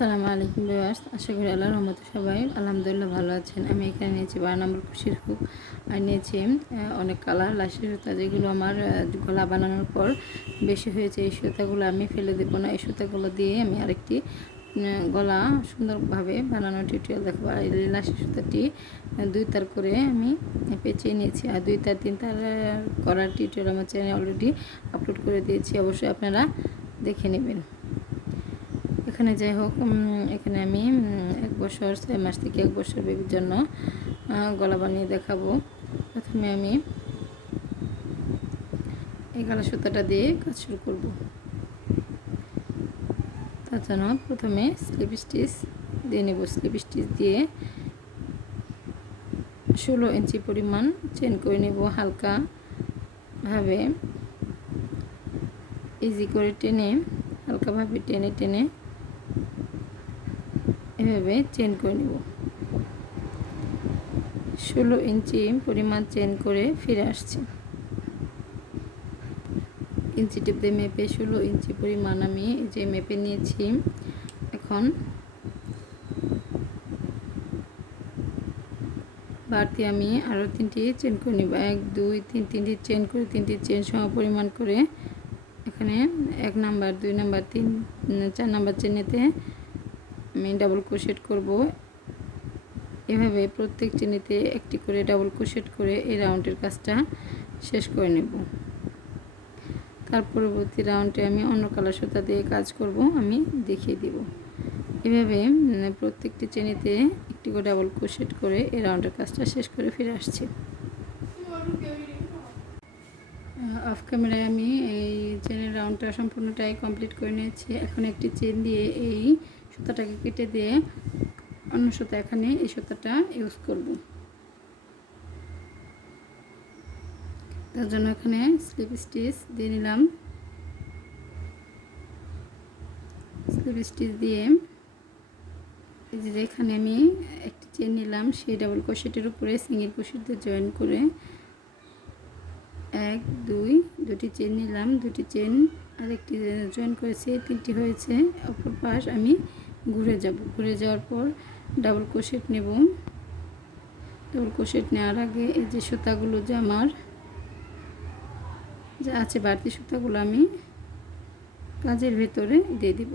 আসসালামু আলাইকুম ভিউয়ার্স, আশা করি আল্লাহ রহমতে সবাই আলহামদুলিল্লাহ ভালো আছেন। আমি এখানে নিয়েছি বারো নম্বর খুশির হুক আর নিয়েছি অনেক কালার লাশি সুতা যেগুলো আমার গলা বানানোর পর বেশি হয়েছে, এই সুতাগুলো আমি ফেলে দেবো না। এই সুতাগুলো দিয়ে আমি আরেকটি গলা সুন্দরভাবে বানানোর টিউটোরিয়াল দেখব। আর এই লাশি সুতাটি দুই তার করে আমি পেঁচিয়ে নিয়েছি। আর দুই তার, তিন তার করার টিউটোরিয়াল আমার চ্যানেল অলরেডি আপলোড করে দিয়েছি। অবশ্যই আপনারা দেখে নেবেন। এখানে যাই হোক এখানে আমি এক বছর, ছয় মাস থেকে এক বছর বেবির জন্য গলা বানিয়ে দেখাবো। প্রথমে আমি এই গলা সুতাটা দিয়ে কাজ শুরু করব। তার জন্য প্রথমে স্লিপ স্টিচ দিয়ে নেব। স্লিপ স্টিচ দিয়ে ষোলো ইঞ্চি পরিমাণ চেন করে নেব হালকা ভাবে। ইজি করে টেনে হালকাভাবে টেনে টেনে এভাবে চেন করে নেব। ষোলো ইঞ্চি পরিমাণ চেন করে ফিরে আসছি। ইঞ্চি টিপ দিয়ে মেপে ষোলো ইঞ্চি পরিমাণ আমি যে মেপে নিয়েছি। এখন বাড়তি আমি আরও তিনটি চেন করে নিব। এক, দুই, তিন, তিনটি চেন করে তিনটি চেন সহ পরিমাণ করে এখানে এক নাম্বার, দুই নাম্বার, তিন, চার নাম্বার চেনেতে আমি ডাবল ক্রোশেট করব। এভাবে প্রত্যেক চেনিতে একটি করে ডাবল ক্রোশেট করে এই রাউন্ডের কাজটা শেষ করে নেব। তার পরবর্তী রাউন্ডে আমি অন্য কালার সুতা দিয়ে কাজ করব, আমি দেখিয়ে দিব। এভাবে প্রত্যেকটি চেনিতে একটি করে ডাবল ক্রোশেট করে এই রাউন্ডের কাজটা শেষ করে ফিরে আসছি। অফ ক্যামেরায় আমি এই চেনের রাউন্ডটা সম্পূর্ণটাই কমপ্লিট করে নিয়েছি। এখন একটি চেন দিয়ে এই সুতাটাকে কেটে দিয়ে অন্য সুতা এখানে এই সুতাটা ইউজ করব। তার জন্য এখানে স্লিপ স্টিচ দিয়ে নিলাম। স্লিপ স্টিচ দিয়ে এই যে এখানে আমি একটি চেন নিলাম, সেই ডাবল ক্রোশেটের উপরে সিঙ্গেল ক্রোশেট দিয়ে জয়েন করে এক, দুই, দুটি চেন নিলাম। দুটি চেন আরেকটি জয়েন করেছি, তিনটি হয়েছে। অপর পাশ আমি ঘুরে যাব। ঘুরে যাওয়ার পর ডাবল ক্রোশেট নেব। ডাবল ক্রোশেট নেওয়ার আগে এই যে সুতাগুলো যে আমার, যা আছে বাড়তি সুতাগুলো আমি কাজের ভেতরে দিয়ে দিব।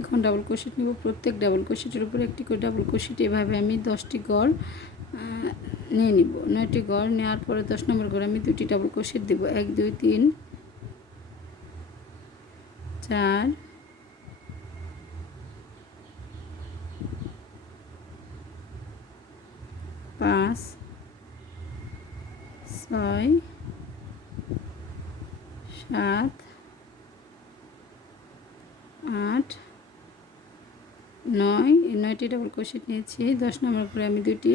এখন ডাবল ক্রোশেট নেব। প্রত্যেক ডাবল ক্রোশেটের উপরে একটি করে ডাবল ক্রোশেট এভাবে আমি দশটি গড় নিয়ে নিব। নয়টি গড় নেওয়ার পরে দশ নম্বর গড় আমি দুটি ডাবল ক্রোশেট দেব। এক, দুই, তিন, চার পাঁচ ছয় সাত আট নয়টি ডাবল ক্রোশেট নিয়েছি, দশ নম্বর করে আমি দুটি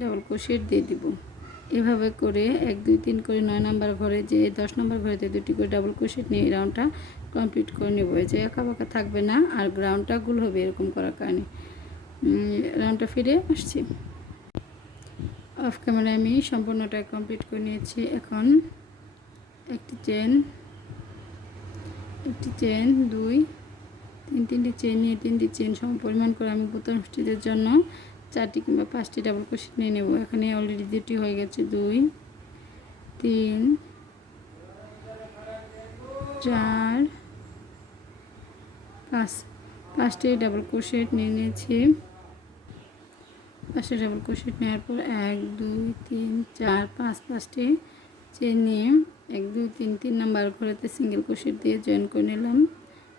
ডাবল ক্রোশেট দিয়ে দিব। এভাবে করে এক, দুই, তিন করে নয় নাম্বার ঘরে যে দশ নম্বর ঘরেতে দুটি করে ডাবল ক্রোশেট নিয়ে এই রাউন্ডটা কমপ্লিট করে নেব। এই যে একা বাঁকা থাকবে না আর গ্রাউন্ডটা গুল হবে এরকম করার কারণে। রাউন্ডটা ফিরে আসছি। অফ ক্যামেরায় আমি সম্পূর্ণটা কমপ্লিট করে নিয়েছি। এখন একটি চেন একটি চেন দুই তিন তিনটি চেন নিয়ে তিনটি চেন সম পরিমাণ করে আমি বোতাম স্টিচের জন্য চারটি কিংবা পাঁচটি ডাবল ক্রোশেট নিয়ে নেব। এখানে অলরেডি দুটি হয়ে গেছে। দুই, তিন, চার, পাঁচ। পাঁচটি ডাবল ক্রোশেট নিয়ে নিয়েছি। পাঁচটি ডাবল ক্রোশেট নেওয়ার পর এক, দুই, তিন, চার, পাঁচ, পাঁচটি চেন নিয়ে এক, দুই, তিন তিন নাম্বার ঘরেতে সিঙ্গেল ক্রোশেট দিয়ে জয়েন করে নিলাম।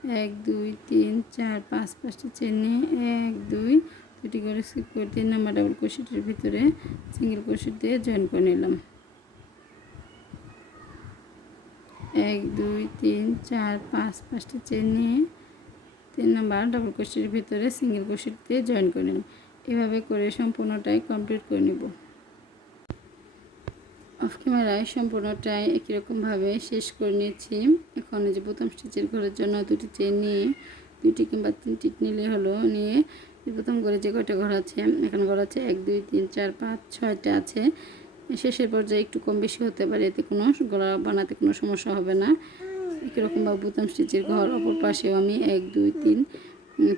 এক, দুই, তিন, চার, পাঁচ পাঁচটি চেন নিয়ে, এক, দুই দুটি করে স্কিপ করে তিন নাম্বার ডাবল ক্রোশেটের ভিতরে সিঙ্গেল ক্রোশেট দিয়ে জয়েন করে নিলাম। এক, দুই, তিন, চার, পাঁচ পাঁচটি চেন নিয়ে, তিন নাম্বার ডাবল ক্রোশেটের ভিতরে সিঙ্গেল ক্রোশেট দিয়ে জয়েন করে নিলাম। এভাবে করে সম্পূর্ণটাই কমপ্লিট করে নেব। অফ ক্যামেরায় সম্পূর্ণটাই একই রকমভাবে শেষ করে নিয়েছি। এখন যে প্রথম স্টিচের ঘরের জন্য দুটি চেন নিয়ে, দুটি কিংবা তিনটি নিলে হলো নিয়ে প্রথম ঘরে যে কয়টা ঘর আছে, এখন ঘর আছে এক, দুই, তিন, চার, পাঁচ, ছয়টা আছে। শেষের পর্যায়ে একটু কম বেশি হতে পারে, এতে কোনো গলা বানাতে কোনো সমস্যা হবে না। একই রকমভাবে বোতাম স্টিচের ঘর, অপর পাশেও আমি এক, দুই, তিন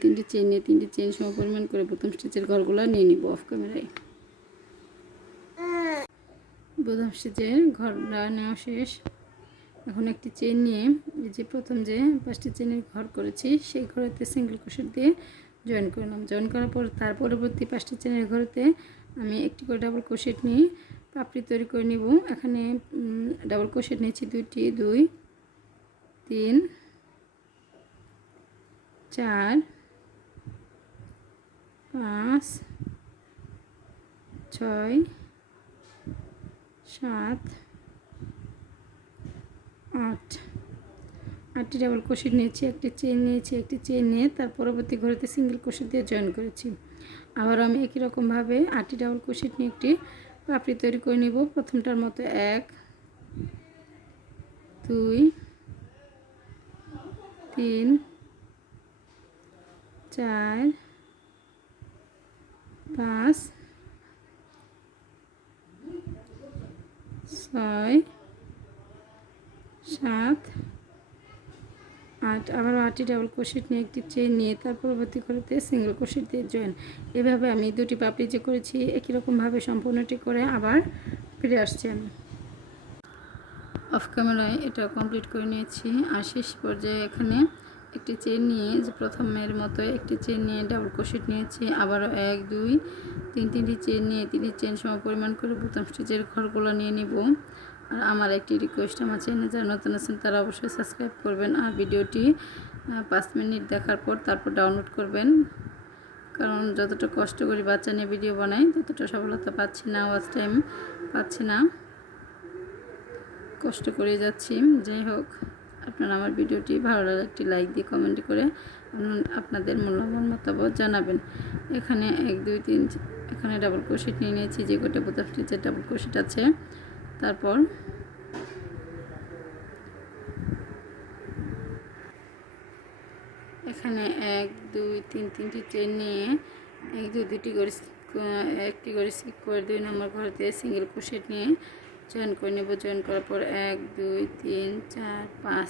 তিনটি চেন নিয়ে তিনটি চেন সম পরিমাণ করে প্রথম স্টিচের ঘরগুলো নিয়ে নিব অফ ক্যামেরায় প্রথম স্টিচের ঘরটা নেওয়া শেষ। এখন একটি চেন নিয়ে এই যে প্রথম যে পাঁচটি চেনের ঘর করেছি, সেই ঘরেতে সিঙ্গেল ক্রোশেট দিয়ে জয়েন করলাম। জয়েন করার পর তার পরবর্তী পাঁচটি চেনের ঘরেতে আমি একটি করে ডাবল ক্রোশেট নিয়ে পাপড়ি তৈরি করে নিব। এখানে ডাবল ক্রোশেট নিয়েছি দুইটি, দুই, তিন, চার, পাঁচ, ছয় সাত, আট। আটটি ডাবল ক্রোশেট নিয়েছি, একটি চেন নিয়েছি, একটি চেন নিয়ে তার পরবর্তী ঘরেতে সিঙ্গেল ক্রোশেট দিয়ে জয়েন করেছি। আবার আমি একই রকমভাবে আটটি ডাবল ক্রোশেট নিয়ে একটি পাপড়ি তৈরি করে নিব। প্রথমটার মতো এক, দুই, তিন, চার, পাঁচ ছয়, সাত, আট, আবার আটটি ডাবল ক্রোশেট নিয়ে একটি চেন নিয়ে তার পরবর্তী করতে সিঙ্গেল ক্রোশেট দিয়ে জয়েন এভাবে আমি দুটি পাপড়ি যে করেছি, একই রকমভাবে সম্পূর্ণটি করে আবার ফিরে আসছি আমি। অফ ক্যামেরায় এটা কমপ্লিট করে নিয়েছি। আর শেষ পর্যায়ে এখানে একটি চেন নিয়ে যে প্রথমের মতো একটি চেন নিয়ে ডাবল ক্রোশেট নিয়েছি। আবারও এক, দুই তিন তিনটি চেন নিয়ে তিনটি চেন সম পরিমাণ করে প্রথম স্টিচের ঘরগুলো নিয়ে নিব। আর আমার একটি রিকোয়েস্ট আমার চ্যানেলে যারা নতুন আছেন, তারা অবশ্যই সাবস্ক্রাইব করবেন আর ভিডিওটি পাঁচ মিনিট দেখার পর তারপর ডাউনলোড করবেন। কারণ যতটা কষ্ট করি বাচ্চা নিয়ে ভিডিও বানাই, ততটা সফলতা পাচ্ছি না ওয়াচ টাইম পাচ্ছি না। কষ্ট করে যাচ্ছি। যাই হোক, আপনারা আমার ভিডিওটি ভালো লাগলে একটি লাইক দিয়ে কমেন্ট করে আপনাদের মূল্যবান মতামত জানাবেন। এখানে এক, দুই, তিন এখানে ডাবল ক্রোশেট নিয়ে নিয়েছি, যে কটা বোতাম স্টিচের ডাবল ক্রোশেট আছে। তারপর এখানে এক, দুই, তিন, তিনটি চেন নিয়ে এক, দুই দুটি করে একটি করে স্কিপ করে দুই নম্বর ঘরেতে সিঙ্গেল ক্রোশেট নিয়ে জয়েন করে নেব। জয়েন করার পর এক, দুই, তিন, চার, পাঁচ,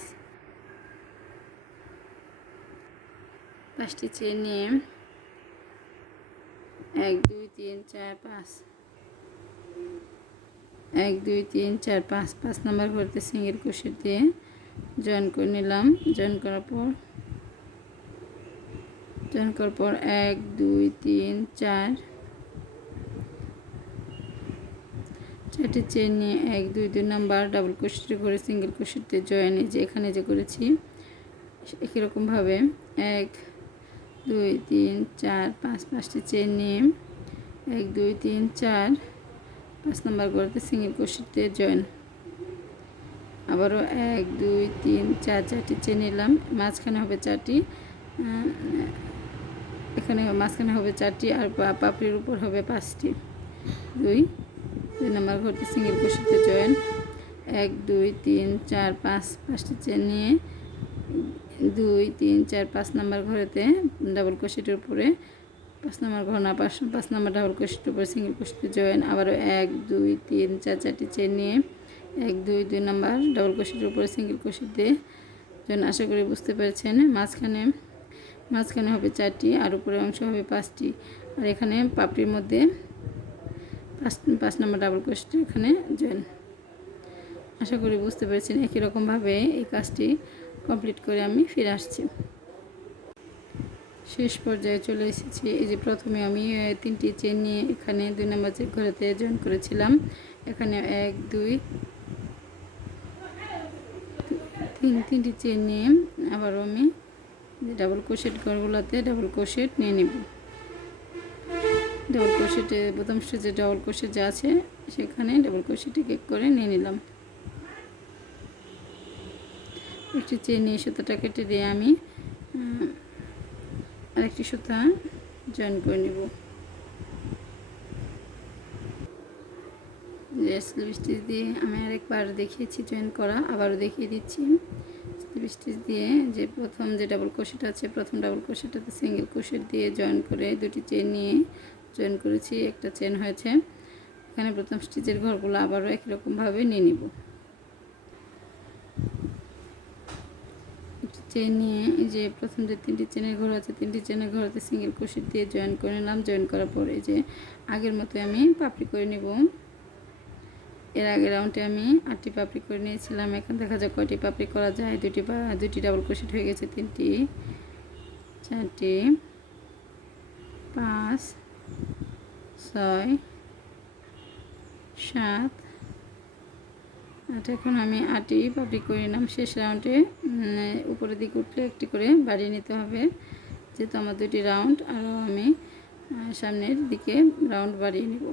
পাঁচটি চেন নিয়ে এক, দুই, তিন, চার, পাঁচ। এক, দুই, তিন, চার, পাঁচ। পাঁচ নম্বর ঘরতে সিঙ্গেল ক্রোশেট দিয়ে জয়েন করে নিলাম। জয়েন করার পর, জয়েন করার পর এক, দুই, তিন, চার। চারটি চেন নিয়ে এক, দুই দুই নাম্বার ডাবল ক্রোশেট করে সিঙ্গেল ক্রোশেটে জয়েন যে এখানে যে করেছি, একই রকমভাবে এক দুই, তিন, চার, পাঁচ, পাঁচটি চেন নিয়ে এক, দুই, তিন, চার, পাঁচ নম্বর গড়াতে সিঙ্গেল ক্রোশেটে জয়েন আবারও এক, দুই, তিন, চার, চারটি চেন নিলাম। মাঝখানে হবে চারটি এখানে মাঝখানে হবে চারটি আর পাপড়ির উপর হবে পাঁচটি। দুই দুই নম্বর ঘরতে সিঙ্গেল ক্রোশেটে জয়েন এক, দুই, তিন, চার, পাঁচ, পাঁচটি চেন নিয়ে দুই, তিন, চার, পাঁচ নাম্বার ঘরেতে ডাবল ক্রোশেটের উপরে পাঁচ নম্বর ঘর না, পাঁচ পাঁচ নম্বর ডাবল ক্রোশেটের উপরে সিঙ্গেল ক্রোশেটে জয়েন আবারও এক, দুই, তিন, চার, চারটি চেন নিয়ে এক, দুই দুই নাম্বার ডাবল ক্রোশেটের উপরে সিঙ্গেল ক্রোশেট দিয়ে জয়েন আশা করি বুঝতে পেরেছেন। মাঝখানে মাঝখানে হবে চারটি, আর উপরে অংশ হবে পাঁচটি। আর এখানে পাপড়ির মধ্যে পাঁচ পাঁচ নম্বর ডাবল ক্রোশেট এখানে জয়েন আশা করি বুঝতে পেরেছেন। একই রকমভাবে এই কাজটি কমপ্লিট করে আমি ফিরে আসছি। শেষ পর্যায়ে চলে এসেছি। এই যে প্রথমে আমি তিনটি চেন নিয়ে এখানে দুই নম্বর চেক ঘরেতে জয়েন করেছিলাম। এখানে এক, দুই, তিন, তিনটি চেন নিয়ে আবারও আমি ডাবল ক্রোশেট ঘরগুলোতে ডাবল ক্রোশেট নিয়ে নেব। ডাবল ক্রোশেটে প্রথম স্টেজে ডাবল ক্রোশেট যা আছে, সেখানে ডাবল ক্রোশেট এক করে নিয়ে নিলাম। একটি চেন নিয়ে সুতাটা কেটে দিয়ে আমি আরেকটি সুতা জয়েন করে নেব। স্লিপ স্টিচ দিয়ে আমি আরেকবার দেখিয়েছি জয়েন করা, আবারও দেখিয়ে দিচ্ছি। স্লিপ স্টিচ দিয়ে যে প্রথম যে ডাবল ক্রোশেট আছে, প্রথম ডাবল ক্রোশেটাতে সিঙ্গেল ক্রোশেট দিয়ে জয়েন করে দুটি চেন নিয়ে জয়েন করেছি, একটা চেন হয়েছে। এখানে প্রথম স্টিচের ঘরগুলো আবারও একই রকমভাবে নিয়ে নিব একটি চেন নিয়ে এই যে প্রথম যে তিনটি চেনের ঘর আছে, তিনটি চেনের ঘরতে সিঙ্গেল ক্রোশেট দিয়ে জয়েন করে নিলাম। জয়েন করার পর যে আগের মতো আমি পাপড়ি করে নেব। এর আগে রাউন্ডে আমি আটটি পাপড়ি করে নিয়েছিলাম। এখন দেখা যায় কয়টি পাপড়ি করা যায়। দুটি বা দুটি ডাবল ক্রোশেট হয়ে গেছে। তিনটি, চারটি, পাঁচ, ছয়, সাত আট এখন আমি আটই পাপড়ি করে নিলাম শেষ রাউন্ডে উপরের দিকে উঠলে একটি করে বাড়িয়ে নিতে হবে। যেহেতু আমার দুটি রাউন্ড আরও আমি সামনের দিকে রাউন্ড বাড়িয়ে নেব।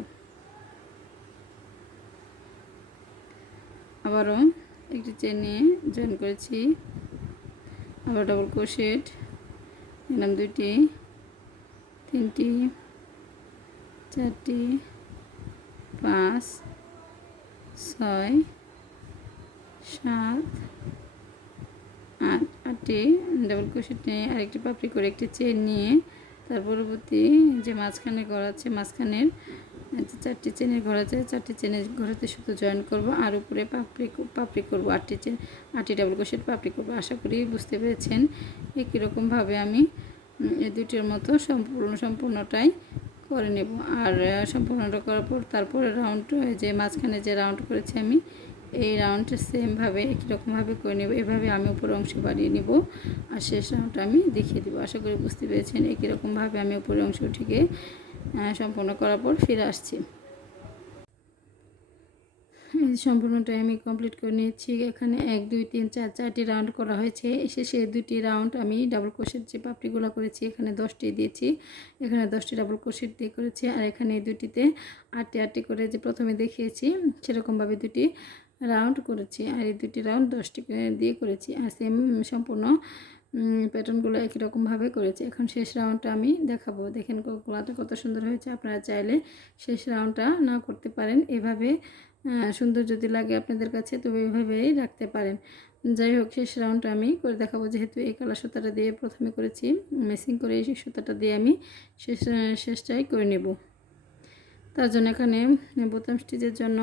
আবারও একটি চেন নিয়ে জয়েন করেছি। আবার ডবল ক্রোশেট নিলাম দুটি তিনটি, চারটি, পাঁচ, ছয় সাত, আট আটটি ডাবল ক্রোশেট নিয়ে আরেকটি পাপড়ি করে একটি চেন নিয়ে তার পরবর্তী যে মাঝখানে ঘর আছে, মাঝখানের চারটি চেনের ঘর আছে, চারটি চেনের ঘরেতে শুধু জয়েন করব আর উপরে পাপড়ি পাপড়ি করব, আটটি চেন আটটি ডাবল ক্রোশেট পাপড়ি করব। আশা করি বুঝতে পেরেছেন। একই রকমভাবে আমি এই দুটির মতো সম্পূর্ণ, সম্পূর্ণটাই করে নেব। আর সম্পূর্ণটা করার পর তারপরে রাউন্ড যে মাঝখানে যে রাউন্ড করেছি আমি এই রাউন্ডটা সেমভাবে একই রকমভাবে করে নেব। এভাবে আমি উপর অংশ বাড়িয়ে নেব আর শেষ রাউন্ডটা আমি দেখিয়ে দেবো। আশা করি বুঝতে পেরেছেন, একই রকমভাবে আমি উপরের অংশটিকে সম্পূর্ণ করার পর ফিরে আসছি। সম্পূর্ণটাই আমি কমপ্লিট করে নিয়েছি। এখানে এক, দুই, তিন, চার, চারটি রাউন্ড করা হয়েছে। শেষে দুটি রাউন্ড আমি ডাবল কোশের যে পাপড়িগুলো করেছি, এখানে দশটি দিয়েছি। এখানে দশটি ডাবল কোশের দিয়ে করেছি। আর এখানে দুটিতে আটটি আটটি করে যে প্রথমে দেখিয়েছি, সেরকমভাবে দুটি রাউন্ড করেছি আর এই দুটি রাউন্ড দশটি দিয়ে করেছি আর সেম সম্পূর্ণ প্যাটার্নগুলো একই রকমভাবে করেছি। এখন শেষ রাউন্ডটা আমি দেখাবো। দেখেন গোলাটা কত সুন্দর হয়েছে। আপনারা চাইলে শেষ রাউন্ডটা না করতে পারেন। এভাবে সুন্দর যদি লাগে আপনাদের কাছে, তবে এভাবেই রাখতে পারেন। যাই হোক, শেষ রাউন্ডটা আমি করে দেখাবো। যেহেতু এই কালার সুতাটা দিয়ে প্রথমে করেছি মেসিং করে এই সুতাটা দিয়ে আমি শেষ, শেষটাই করে নেব। তার জন্য এখানে বোতাম স্টিচের জন্য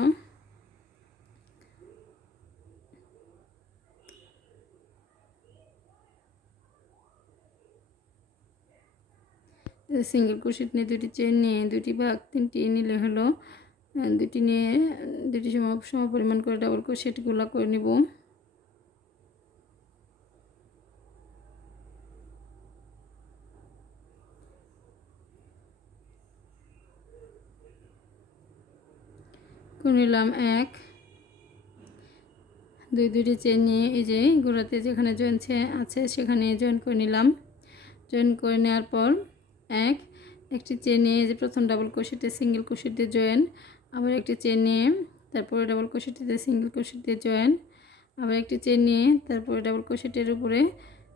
সিঙ্গেল ক্রোশেট নিয়ে দুটি চেন নিয়ে দুটি ভাগ, তিনটি নিলে হলো দুটি নিয়ে দুটি সম সম পরিমাণ করে ডাবল ক্রোশেটগুলো করে নেব। নিলাম এক, দুই দুটি চেন নিয়ে এই যে গোড়াতে যেখানে জয়েন আছে সেখানে জয়েন করে নিলাম। জয়েন করে নেওয়ার পর এক, একটি চেন নিয়ে যে প্রথম ডাবল ক্রোশেটে সিঙ্গেল ক্রোশেট দিয়ে জয়েন আবার একটি চেন নিয়ে তারপরে ডাবল ক্রোশেটিতে সিঙ্গেল ক্রোশেট দিয়ে জয়েন আবার একটি চেন নিয়ে তারপরে ডাবল ক্রোশেটের উপরে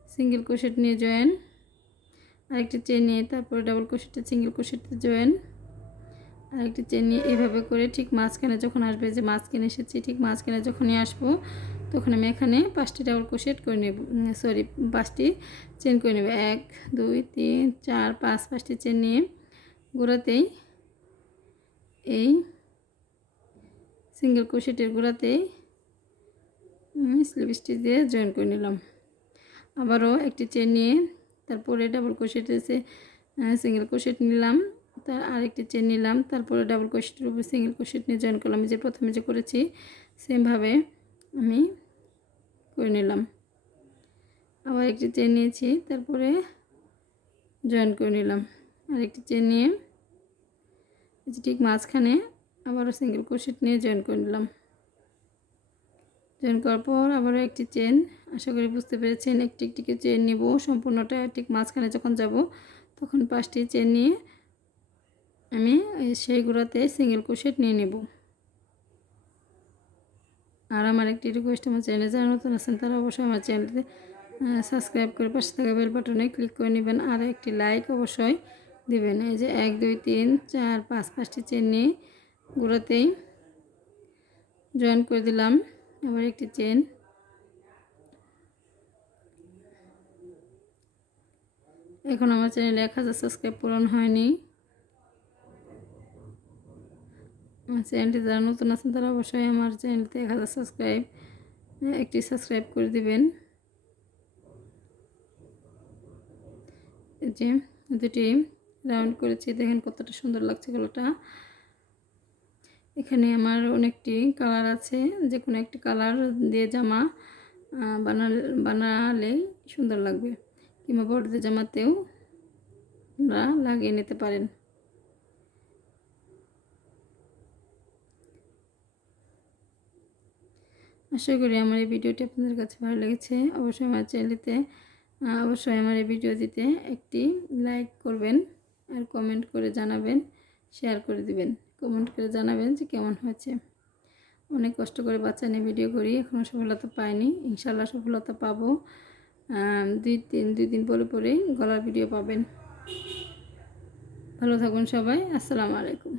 সিঙ্গেল ক্রোশেট নিয়ে জয়েন আরেকটি চেন নিয়ে তারপরে ডাবল ক্রোশেটে সিঙ্গেল ক্রোশেটে জয়েন আরেকটি চেন নিয়ে এভাবে করে ঠিক মাঝখানে যখন আসবে যে মাঝখানে এসেছি, ঠিক মাঝখানে যখনই আসব তখন আমি এখানে পাঁচটি ডাবল ক্রোশেট করে নেব। সরি পাঁচটি চেন করে নেব। এক, দুই, তিন, চার, পাঁচ, পাঁচটি চেন নিয়ে গোড়াতেই এই সিঙ্গেল ক্রোশেটের গোড়াতেই স্লিপ স্টিচ দিয়ে জয়েন করে নিলাম। আবারও একটি চেন নিয়ে তারপরে ডাবল ক্রোশেট এসে সিঙ্গেল ক্রোশেট নিলাম, তার আরেকটি চেন নিলাম, তারপরে ডাবল ক্রোশেটের উপর সিঙ্গেল ক্রোশেট নিয়ে জয়েন করলাম। যে প্রথমে যে করেছি সেমভাবে আমি করে নিলাম। আবার একটি চেন নিয়েছি, তারপরে জয়েন করে নিলাম। আর একটি চেন নিয়ে ঠিক মাঝখানে আবারও সিঙ্গেল ক্রোশেট নিয়ে জয়েন করে নিলাম। জয়েন করার পর আবারও একটি চেন, আশা করি বুঝতে পেরেছেন, একটি একটিকে চেন নিব। সম্পূর্ণটা ঠিক মাঝখানে যখন যাব, তখন পাঁচটি চেন নিয়ে আমি সেই গুঁড়াতে সিঙ্গেল ক্রোশেট নিয়ে নেব। আর আমার একটি রিকোয়েস্ট আমার চ্যানেলে যারা নতুন আছেন, তারা অবশ্যই আমার চ্যানেলতে সাবস্ক্রাইব করে পাশে থাকা বেল বাটনে ক্লিক করে নেবেন আর একটি লাইক অবশ্যই দেবেন। এই যে এক, দুই, তিন, চার, পাঁচ, পাঁচটি চেন নিয়ে গোড়াতেই জয়েন করে দিলাম। আবার একটি চেন এখন আমার চ্যানেলে এক হাজার সাবস্ক্রাইব পূরণ হয়নি। আমার চ্যানেলটি যারা নতুন আছেন, তারা অবশ্যই আমার চ্যানেলতে এক হাজার সাবস্ক্রাইব একটি সাবস্ক্রাইব করে দিবেন। যে দুটি রাউন্ড করেছি, দেখেন কতটা সুন্দর লাগছে গলাটা এখানে আমার অনেকটি কালার আছে যে কোনো একটি কালার দিয়ে জামা বানালে, বানালেই সুন্দর লাগবে। কিংবা বড়দের জামাতেও আপনারা লাগিয়ে নিতে পারেন। আশা করি আমার এই ভিডিওটি আপনাদের কাছে ভালো লেগেছে। অবশ্যই আমার চ্যানেলতে অবশ্যই আমার এই ভিডিও দিতে একটি লাইক করবেন আর কমেন্ট করে জানাবেন, শেয়ার করে দিবেন, কমেন্ট করে জানাবেন যে কেমন হয়েছে। অনেক কষ্ট করে বাচ্চা নিয়ে ভিডিও করি এখনও সফলতা পাইনি ইনশাল্লাহ সফলতা পাবো। দুই তিন, দুই দিন পরে পরেই গলার ভিডিও পাবেন। ভালো থাকুন সবাই, আসসালামু আলাইকুম।